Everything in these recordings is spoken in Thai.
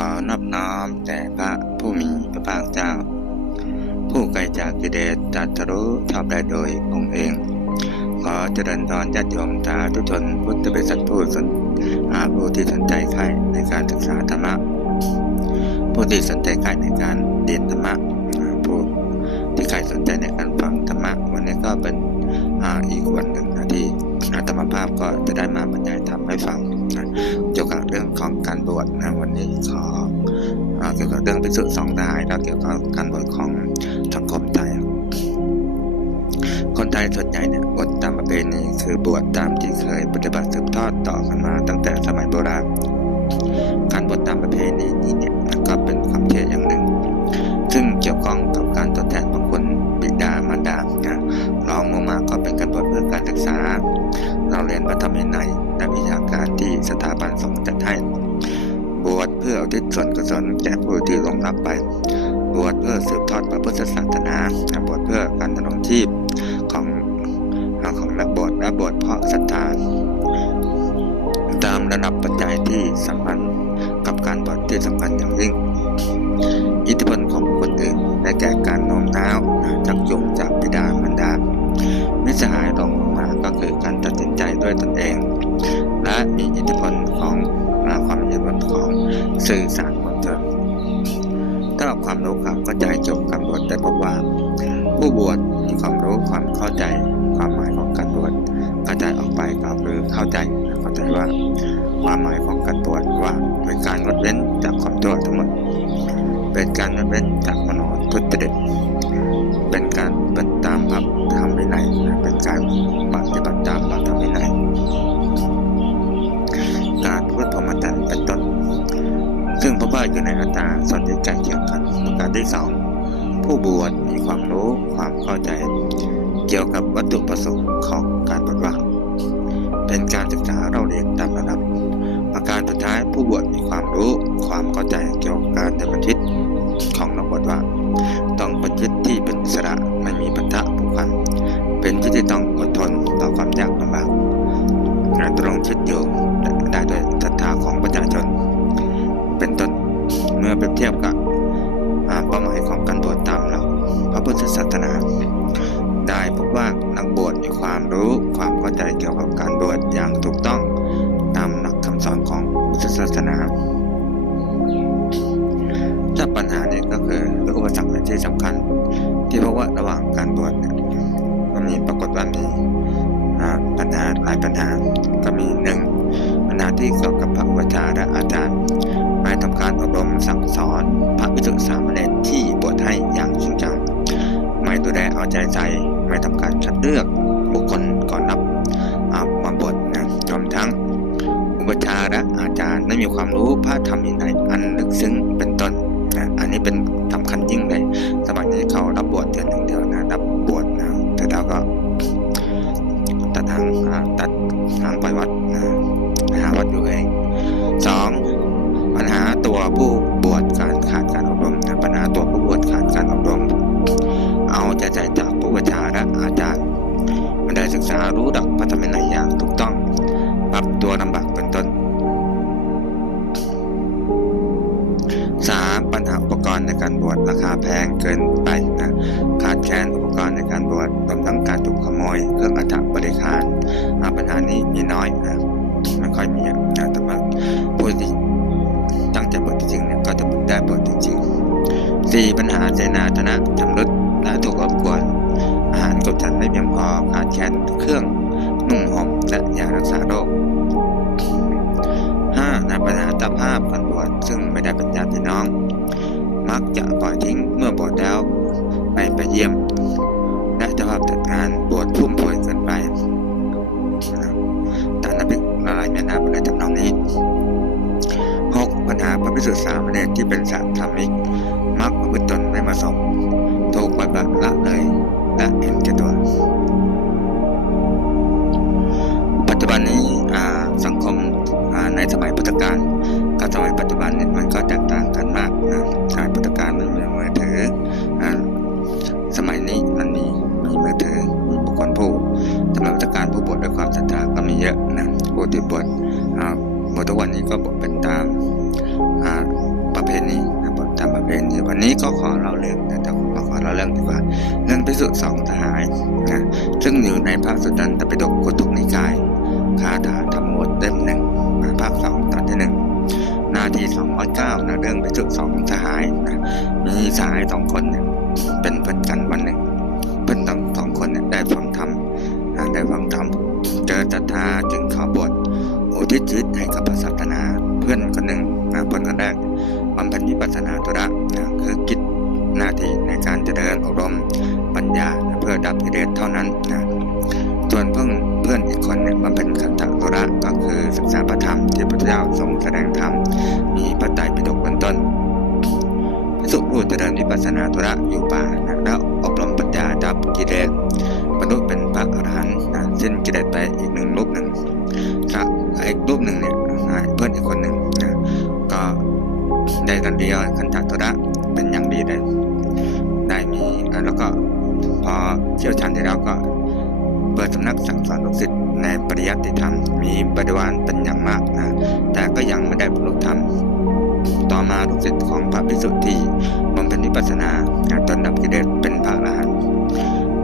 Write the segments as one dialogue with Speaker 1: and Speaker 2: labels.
Speaker 1: อนอบน้อมแต่พระผู้มีพระภาคเจ้า ผู้ไกลจากกิเลสตรัสรู้ชอบได้โดยองค์เอง ขอเจริญพรญาติโยมสาธุชนพุทธบริษัทผู้สนอาผู้ที่สนใจใครในการศึกษาธรรมะ ผู้ที่สนใจใครในการเรียนธรรมะผู้ที่ใครสนใจในการฟังธรรมะ วันนี้ก็เป็นอ,อีกวันหนึ่งนะที่อาตมภาพก็จะได้มาบรรยายธรรมให้ฟัง กี่ยวกับเรื่องของการบวชนะวันนี้ขออ่าเกี่ยวกับเรื่องพิสุสองทหารแล้วเกี่ยวกับการบวชของสังคมไทยคนไทยส่วนใหญ่เนี่ยบวชตามประเพณีคือบวชตามที่เคยปฏิบัติสืบทอดต่อกันมาตั้งแต่สมัยโบราณการบวชตามประเพณีนี้เนี่ยก็เป็นความเชื่ออย่างหนึ่ง ซึ่งเกี่ยวข้องกับ ทิศส่วนกุศลแก่ผู้ที่ลงรับไป บวชเพื่อสืบทอดพระพุทธศาสนาบวชเพื่อการดำรงชีพของของนักบวชนักบวชเพราะศรัทธาตามระดับปัจจัยที่สัมพันธ์กับการบวชที่สำคัญอย่างยิ่ง ความรู้ความเข้าใจเกี่ยวกับการบวชได้พบว่า ผู้บวชมีความรู้ความเข้าใจความหมายของการบวชกระจายออกไปก็คือเข้าใจเข้าใจว่า ความหมายของการบวชว่าเป็นการงดเว้นจากความชั่วทั้งหมด เป็นการงดเว้นจากมโนทุจริต การที่สองผู้บวชมีความรู้ความเข้าใจ เกี่ยวกับวัตถุประสงค์ของการบวชว่าเป็นการศึกษาเราเรียนตามระดับ ประการสุดท้ายผู้บวชมีความรู้ความเข้าใจเกี่ยวกับการดำเนินชีวิของนักบวชว่า ต้องเป็นชีวิที่เป็นสระไม่มีปัญหาผูกพันเป็นที่ต้อง พุทธศาสนา ได้พบว่านักบวชมีความรู้ความเข้าใจเกี่ยวกับการบวชอย่างถูกต้องตามหลักคำสอนของพุทธศาสนาถ้าปัญหานี้ก็คือหรืออุปสรรคที่สำคัญ ที่พบว่าระหว่างการบวชเนี่ยมันมีปรากฏว่ามีอ่ปัญหาหลายปัญหาก็มีหนึ่งปัญหาที่เกี่ยว เอาใจใส่ไม่ทำการคัดเลือกบุคคลก่อนรับอามาบทนะรวมทั้งอุปชาและอาจารย์ไม่มีความรู้พระธรรมวินัยอันลึกซึ้งเป็นต้นนะอันนี้เป็นสำคัญยิ่งเล กษารู้ดักพระธรรมนัยอย่างถูกต้องปรับตัวลำบากเป็นต้น 3. ปัญหาอุปกรณ์ในการบวชราคาแพงเกินไปนะขาดแคลนอุปกรณ์ในการบวชรวมทั้งการถูกขโมย เครื่องอัฐบริคารอาปัญหานี้มีน้อยนะไม่ค่อยมีนะแต่ว่าผู้ที่ตั้งใจบวชจริงเนี่ยก็จะได้บวชจริงๆ 4. ปัญหาเสนาธนะชำรุดและถูกรบกวน อาหารกดฉันไม่เพียงพอขาดแคลนเครื่องนุ่งห่มและยารักษาโรค 5. ในปัญหาตภาพการบวชซึ่งไม่ได้เป็นญาติพี่น้อง มักจะปล่อยทิ้งเมื่อบวชแล้วไม่ไปเยี่ยม และเจ้าภาพจัดงานบวชทุ่มเทเกินไปตามน้ำพริกละลายแม่น้ำอะไรทำนองนี้ 6. ปัญหาพระพิสุทธิ์สามเณรที่เป็นสัตธรรมิก มักประพฤติตนไม่เหมาะสมถูกปฏิบัติละีสองร้อยเก้านะเรื่องพิสุทธิ์สองทหารนะมีสหายสองคนเนี่ยเป็นเพื่อนกันวันหนึ่งเพื่อนทั้งสองคนเนี่ยได้ฟังธรรมนะได้ฟังธรรมเจอศรัทธาจึงขอบวชอุทิศชีวิตให้กับพระศาสนาเพื่อนคนหนึ่งนะเพื่อนคนแรกบำเพ็ญวิปัสสนาธุระนะคือกิจหน้าที่ในการเจริญอบรมปัญญาเพื่อดับกิเลสเท่านั้นนะส่วนเพื่อน เพื่อนอีกคนเนี่ยบำเพ็ญขันธธุระก็คือศึกษาพระธรรมที่พระเจ้าทรงแสดงธรรมมีพระไตรปิฎกเป็นต้นพิสุผู้เจริญวิปัสสนาธุระอยู่ป่านะแล้วอบรมปัญญาดับกิเลสบรรลุเป็นพระอรหันต์นะสิ้นกิเลสไปอีกหนึ่งรูปหนึ่งครับอีกรูปหนึ่งเนี่ยเพื่อนอีกคนหนึ่งนะก็ได้กันเดียวขันธธุระเป็นอย่างดีเลยได้มีแล้วก็พอเชี่ยวชาญที่แล้วก็ สำนักสั่งสอนลูกศิษย์ในปริยัติธรรม มีบริวารเป็นอย่างมากนะแต่ก็ยังไม่ได้บรรลุธรรม ต่อมาลูกศิษย์ของพระภิกษุที่บำเพ็ญวิปัสสนาจนดับกิเลสเป็นพระอรหันต์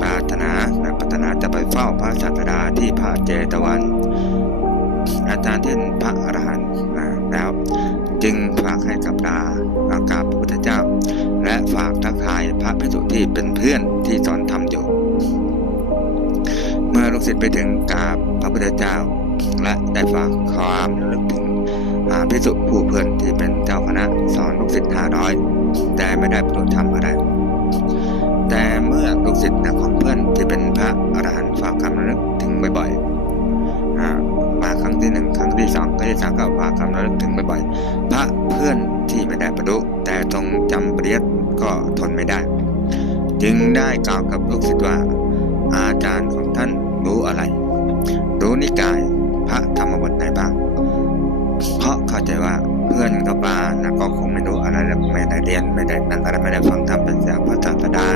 Speaker 1: ปรารถนานะปรารถนาจะไปเฝ้าพระศาสดาที่พระเจตวัน อาจารย์ที่เป็นพระอรหันต์นะแล้ว จึงฝากให้กับลาอากาพระพุทธเจ้า และฝากทักทายพระภิกษุที่เป็นเพื่อนที่สอนธรรม ลูกศิษย์ไปถึงกราบพระพุทธเจ้า และได้ฝากความลึกถึงพิสุผู้เพื่อนที่เป็นเจ้าคณะสอนลูกศิษย์ห้าร้อยแต่ไม่ได้ประโยชน์ทำอะไร แต่เมื่อลูกศิษย์ของเพื่อนที่เป็นพระอรหันต์ฝากคำระลึกถึงบ่อยๆมาครั้งที่หนึ่งครั้งที่สองครั้งที่สามก็ฝากคำระลึกถึงบ่อยๆพระเพื่อนที่ไม่ได้ประดุแต่ทรงจำปริยัติก็ทนไม่ได้ จึงได้กล่าวกับลูกศิษย์ว่าอาจารย์ของท่าน รู้อะไร รู้นิกายพระธรรมบทไหนบ้าง เพราะเข้าใจว่าเพื่อนกับปานะก็คงไม่รู้อะไรแล้วไม่ได้เรียนไม่ได้นั่งอะไรไม่ได้ฟังธรรมเป็นจากพระศาสดา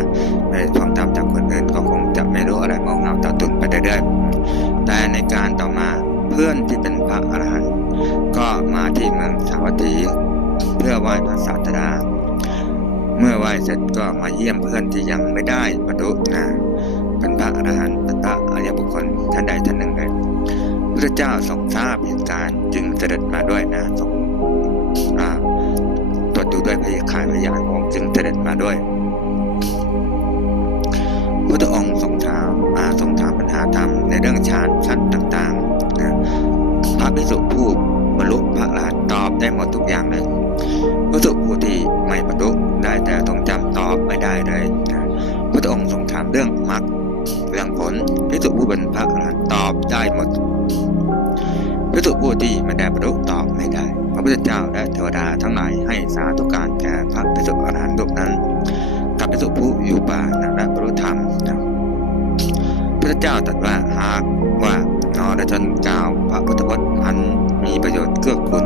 Speaker 1: ไม่ได้ฟังธรรมจากคนอื่นก็คงจะไม่รู้อะไรงงเงาตาตุนไปเรื่อยๆแต่ในการต่อมาเพื่อนที่เป็นพระอรหันต์ก็มาที่เมืองสาวัตถีเพื่อไหว้พระศาสดา เมื่อไหว้เสร็จก็มาเยี่ยมเพื่อนที่ยังไม่ได้บรรลุนะเป็นพระอรหันต์ ท่านใดท่านหนึ่งเลยพระเจ้าทรงทราบเหตุการณ์จึงเสด็จมาด้วยนะทรงตรวจดูด้วยพยาคายพยานของจึงเสด็จมาด้วยพระองค์ทรงถามมาทรงถามปัญหาธรรมในเรื่องฌานชั้นต่างๆนะพระภิกษุผู้บรรลุพระอรหันต์ตอบได้หมดทุกอย่างเลยพระภิกษุผู้ที่ไม่บรรลุได้แต่ทรงจำตอบไม่ได้เลยพระองค์ทรงถามเรื่องมรรคเรื่องผล ผู้เป็นพระอรหันต์ตอบได้หมดพิสุผู้ที่ไม่ได้บรรลุตอบไม่ได้ พระพุทธเจ้าและเทวดาทั้งหลายให้สาธุการแก่พระพิสุอรหันต์รูปนั้นกับพิสุผู้อยู่ป่านและบรรลุธรรมนะพระพุทธเจ้าตรัสว่าหากว่านอได้ชนกล่าวพระพุทธพจน์อันมีประโยชน์เกื้อกูล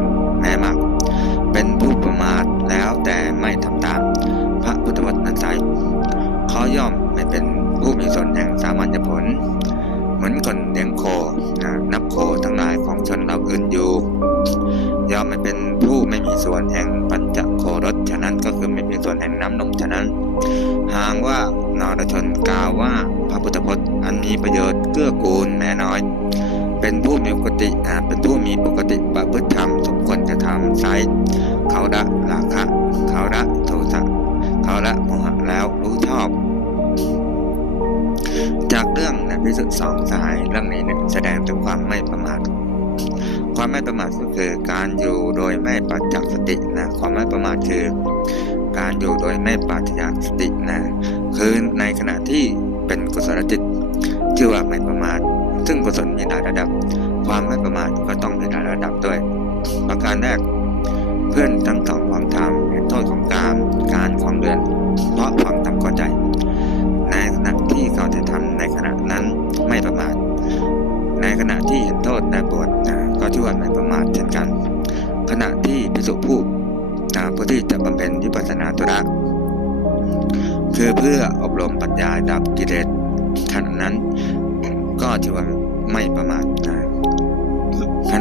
Speaker 1: พฤติธรรมสมควรจะทำไซเขาละราคะเขาละโทสะเขาละโมหะแล้วรู้ชอบ จากเรื่องนะพิสุทธิ์สองสายเรื่องนี้เนี่ยแสดงถึงความไม่ประมาทความไม่ประมาทก็คือการอยู่โดยไม่ปัจจักสตินะความไม่ประมาทคือ การอยู่โดยไม่ปราศจากสตินะคือในขณะที่เป็นกุศลจิตชื่อว่าไม่ประมาท ซึ่งกุศลมีหลายระดับ ความไม่ประมาทก็ต้องมีหลายระดับด้วย ประการแรก เพื่อนทั้งสองฟังธรรมเห็นโทษของการการของเดือน เพราะฟังธรรมเข้าใจ ในขณะที่เขาจะทำในขณะนั้นไม่ประมาท ในขณะที่เห็นโทษและบวชนะก็ชื่อว่าไม่ประมาทเช่นกัน ขณะที่พิสุผู้นะผู้ที่จะบำเพ็ญวิปัสสนาธุระคือเพื่ออบรมปัญญาดับกิเลสขณะนั้น ก็ถือว่าไม่ประมาทนะ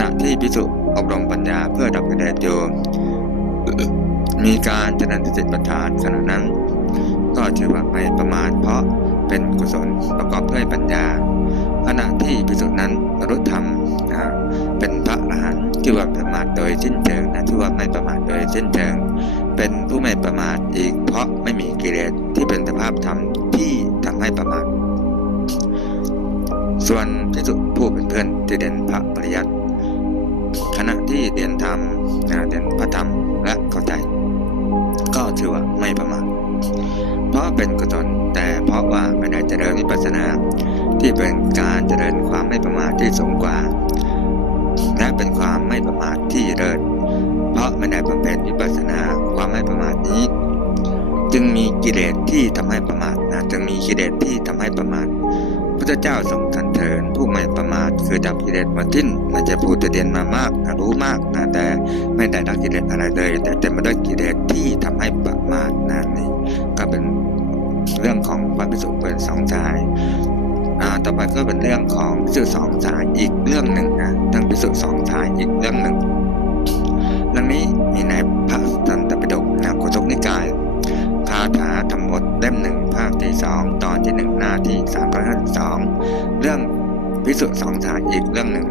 Speaker 1: ณะที่พิสุอบรมปัญญาเพื่อดับกิเลสอยู่มีการเจริญสติปัฏฐานขณะนั้น ก็ชื่อว่าไม่ประมาทเพราะเป็นกุศลประกอบด้วยปัญญา ขณะที่พิสุนั้นรรลุธรรมนะเป็นพระอรหันต์ชื่ว่าประมาทโดยสิ้นเชิงนะชื่ว่าไม่ประมาทโดยสิ้นเชิง เป็นผู้ไม่ประมาทอีก เพราะไม่มีกิเลสที่เป็นสภาพธรรมที่ทำให้ประมาทส่วนพิสุผู้เป็นเพื่อนที่เด่นพระปริยัติ ขณะที่เด่นธรรมนะเด่นพระธรรมและเข้าใจ ก็ชื่อว่าไม่ประมาทเพราะเป็นกุศลแต่เพราะว่าไม่ได้เจริญวิปัสสนา ที่เป็นการเจริญความไม่ประมาทที่สูงกว่า และเป็นความไม่ประมาทที่เลิศเพราะไม่ได้บำเพ็ญวิปัสสนาความไม่ประมาทนี้ จึงมีกิเลสที่ทำให้ประมาทนะจึงมีกิเลสที่ทำให้ประมาท พระเจ้าทรงทันเถินผู้ไม่ประมาทคือดับกิเลสหมดทิ้นมันจะพูดจะเรียนมามากนะรู้มากนะแต่ไม่ได้ดับกิเลสอะไรเลย แต่เต็มไปด้วยกิเลสที่ทำให้ประมาทนะนี่ก็เป็นเรื่องของพระพิสุเป็นสองสายอ่าต่อไปก็เป็นเรื่องของพิสุสองสายอีกเรื่องหนึ่งนะทั้งพิสุสองสายอีกเรื่องหนึ่งเรื่องนี้มีในพระ พิสุสองสายอีกเรื่องหนึ่ง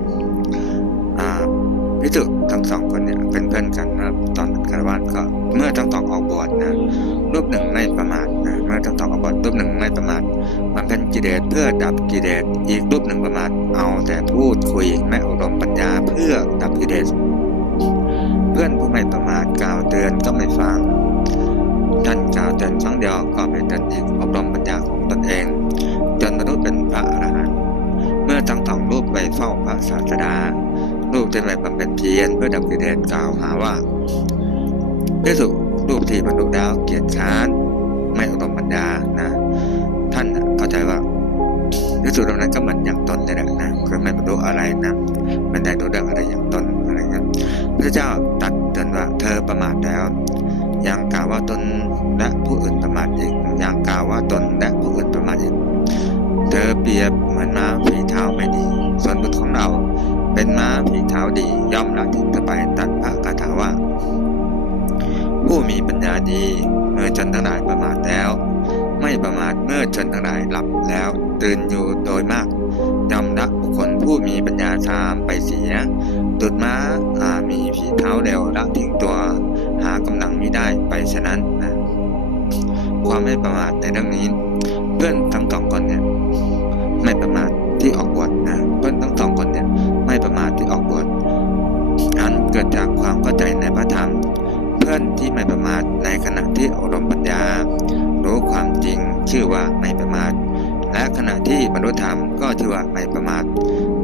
Speaker 1: พิสุทั้งสองคนเนี่ยเป็นเพื่อนกันเมื่อตอนเป็นคารวะก็เมื่อทั้งสองออกบวชนะรูปหนึ่งไม่ประมาทนะเมื่อทั้งสองออกบวชรูปหนึ่งไม่ประมาทมันเป็นกิเลสเพื่อดับกิเลสอีกรูปหนึ่งประมาทเอาแต่พูดคุยไม่อบรมปัญญาเพื่อดับกิเลสเพื่อนผู้ไม่ประมาทกล่าวเตือนก็ไม่ฟังท่านกล่าวเตือนครั้งเดียวก็ไม่เตือนอีกอบรมปัญญาของตนเอง จนบรรลุเป็นพระอรหันต์ เมื่อทั้งสองรูปไปเฝ้าพระศาสดา รูปที่ไม่บำเพ็ญเพียรเพื่อดับกิเลสกล่าวหาว่าพิสุรูปที่บรรลุแล้วเกียรติค้านไม่อบรมปัญญานะ ท่านเข้าใจว่าพิสุตรงนั้นก็เหมือนอย่างตนเลยแหละนะคือไม่บรรลุอะไรนะไม่ได้รู้เรื่องอะไรอย่างตนอะไรเงี้ยพระเจ้าตัดเตือนว่าเธอประมาทแล้วยังกล่าวว่าตนและผู้อื่นประมาทอีกยังกล่าวว่าตนและผู้อื่นประมาทอีก เธอเปรียบเหมือนม้าเท้ ฝีเท้าดีย่อมละทิ้งเธอไปตัดพระคาถาว่า ผู้มีปัญญาดีเมื่อชนทั้งหลายประมาทแล้ว ไม่ประมาทเมื่อชนทั้งหลายหลับแล้วตื่นอยู่โดยมากย่อมละบุคคลผู้มีปัญญาสามไปเสียดุดม้าอามีฝีเท้าเร็วละทิ้งตัวหากำลังมิได้ไปฉะนั้นนะความไม่ประมาทในเรื่องนี้ เพื่อนทั้งสองคนเนี่ยไม่ประมาทที่ออกบวชนะ เกิดจากความเข้าใจในพระธรรม เพื่อนที่ไม่ประมาทในขณะที่อบรมปัญญา รู้ความจริงชื่อว่าไม่ประมาท และขณะที่บรรลุธรรมก็ชื่อว่าไม่ประมาท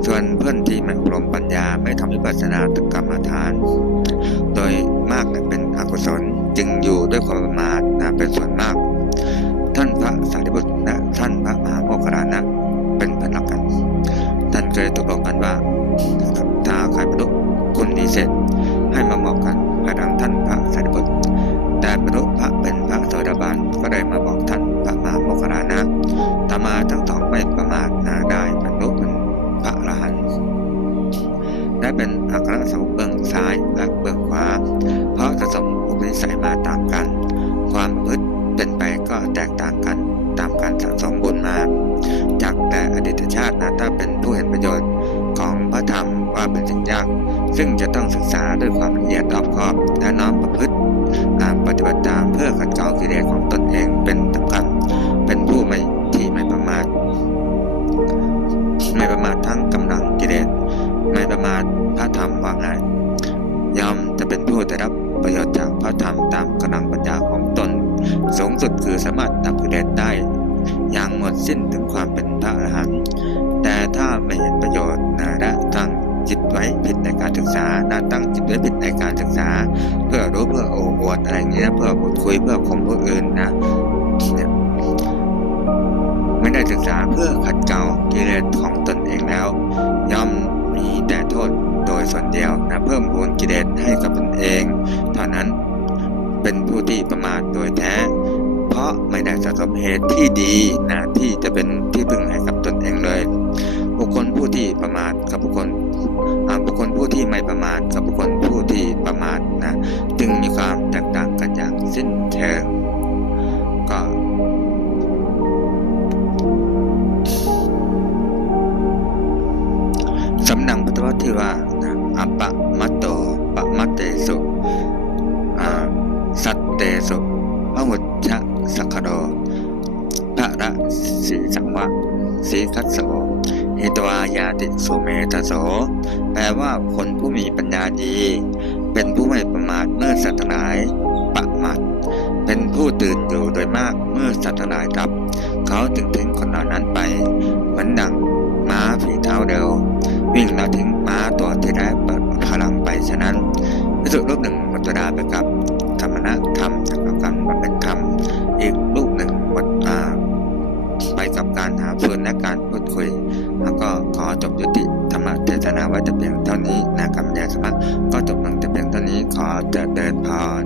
Speaker 1: ส่วนเพื่อนที่ไม่อบรมปัญญาไม่ทำวิปัสสนาตกรรมฐาน ใสัยมาตามกัน ความประพฤติเป็นไปก็แตกต่างกันตามการสะสมบุญมา จากแต่อดีตชาตินะถ้าเป็นผู้เห็นประโยชน์ของพระธรรมว่าเป็นสิ่งยาก ซึ่งจะต้องศึกษาด้วยความละเอียดรอบคอบและน้อมประพฤติตามปฏิบัติตามเพื่อขัดเกลากิเลสของตนเองเป็น สุดคือสามารถดับกิเลสได้ อย่างหมดสิ้นถึงความเป็นพระอรหันต์แต่ถ้าไม่เห็นประโยชน์นะและตั้งจิตไว้ผิดในการศึกษานะตั้งจิตไว้ผิดในการศึกษา เพื่อรู้เพื่อโอ้อวดอะไรเงี้ยเพื่อพูดคุยเพื่อข่มผู้อื่นนะไม่ได้ศึกษาเพื่อขัดเกลากิเลสของตนเองแล้ว ย่อมมีแต่โทษโดยส่วนเดียวนะเพิ่มพูนกิเลสให้กับตนเอง เท่านั้นเป็นผู้ที่ประมาทโดยแท้ ไม่ได้สะสมเหตุที่ดีนะที่จะเป็นที่พึ่งให้กับตนเองเลย บุคคลผู้ที่ประมาทกับบุคคลอ่าบุคคลผู้ที่ไม่ประมาทกับบุคคลผู้ที่ประมาทนะจึงมีความแตกต่างกันอย่างสิ้นเชิงก็สำนักพุทธวจน์ที่ว่านะอัปปะมัตโตปะมัตเตสุอ่าสัตเตสุ สีสังวะสีคัสโสเหตวายาติสุเมตโส แปลว่าคนผู้มีปัญญาดี เป็นผู้ไม่ประมาทเมื่อสัตว์ทั้งหลายประมาทเป็นผู้ตื่นอยู่โดยมากเมื่อสัตว์ทั้งหลายดับ เขาถึงทิ้งคนเหล่านั้นไป เหมือนดังม้าฝีเท้าเร็ว วิ่งแล้วทิ้งม้าตัวที่ได้เปิดพลังไปฉะนั้นพิสุรูปหนึ่งมดเวลาไปกับธรรมนะธรรมจากบการบำเพ็ญธรรม และการพูดคุย แล้วก็ขอจบยุติธรรมเทศนาไว้แต่เพียงเท่านี้นะคำบรรยายธรรมะก็จบลงแต่เพียงเท่านี้ขอเดินพร